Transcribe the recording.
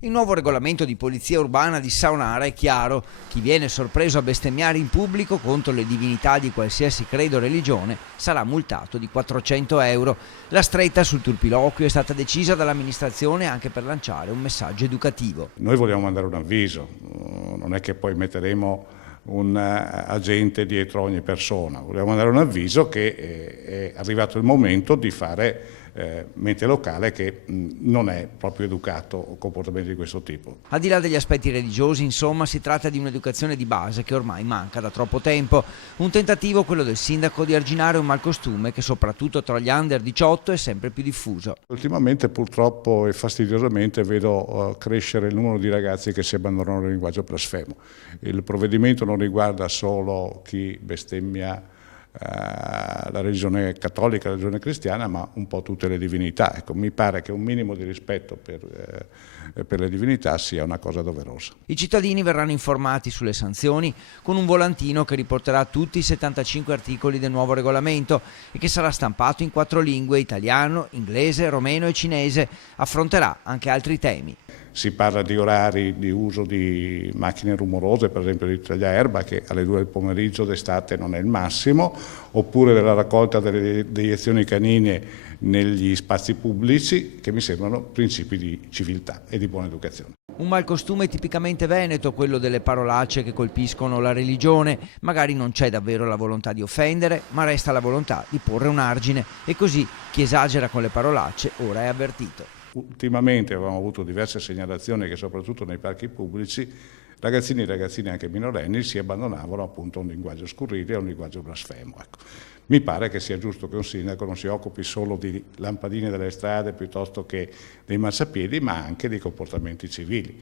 Il nuovo regolamento di polizia urbana di Saonara è chiaro: chi viene sorpreso a bestemmiare in pubblico contro le divinità di qualsiasi credo o religione sarà multato di 400 euro. La stretta sul turpiloquio è stata decisa dall'amministrazione anche per lanciare un messaggio educativo. Noi vogliamo mandare un avviso, non è che poi metteremo un agente dietro ogni persona, vogliamo mandare un avviso che è arrivato il momento di fare mente locale che non è proprio educato a comportamenti di questo tipo. Al di là degli aspetti religiosi, insomma, si tratta di un'educazione di base che ormai manca da troppo tempo. Un tentativo, quello del sindaco, di arginare un malcostume che soprattutto tra gli under 18 è sempre più diffuso. Ultimamente purtroppo e fastidiosamente vedo crescere il numero di ragazzi che si abbandonano al linguaggio blasfemo. Il provvedimento non riguarda solo chi bestemmia la religione cattolica, la religione cristiana, ma un po' tutte le divinità. Ecco, mi pare che un minimo di rispetto per le divinità sia una cosa doverosa. I cittadini verranno informati sulle sanzioni con un volantino che riporterà tutti i 75 articoli del nuovo regolamento e che sarà stampato in 4 lingue: italiano, inglese, romeno e cinese. Affronterà anche altri temi. Si parla di orari di uso di macchine rumorose, per esempio di tagliaerba, che alle 2 del pomeriggio d'estate non è il massimo, oppure della raccolta delle deiezioni canine negli spazi pubblici, che mi sembrano principi di civiltà e di buona educazione. Un malcostume tipicamente veneto, quello delle parolacce che colpiscono la religione. Magari non c'è davvero la volontà di offendere, ma resta la volontà di porre un argine, e così chi esagera con le parolacce ora è avvertito. Ultimamente avevamo avuto diverse segnalazioni che soprattutto nei parchi pubblici ragazzini e ragazzine anche minorenni si abbandonavano appunto a un linguaggio scurrile, a un linguaggio blasfemo. Ecco. Mi pare che sia giusto che un sindaco non si occupi solo di lampadine delle strade piuttosto che dei marciapiedi, ma anche dei comportamenti civili.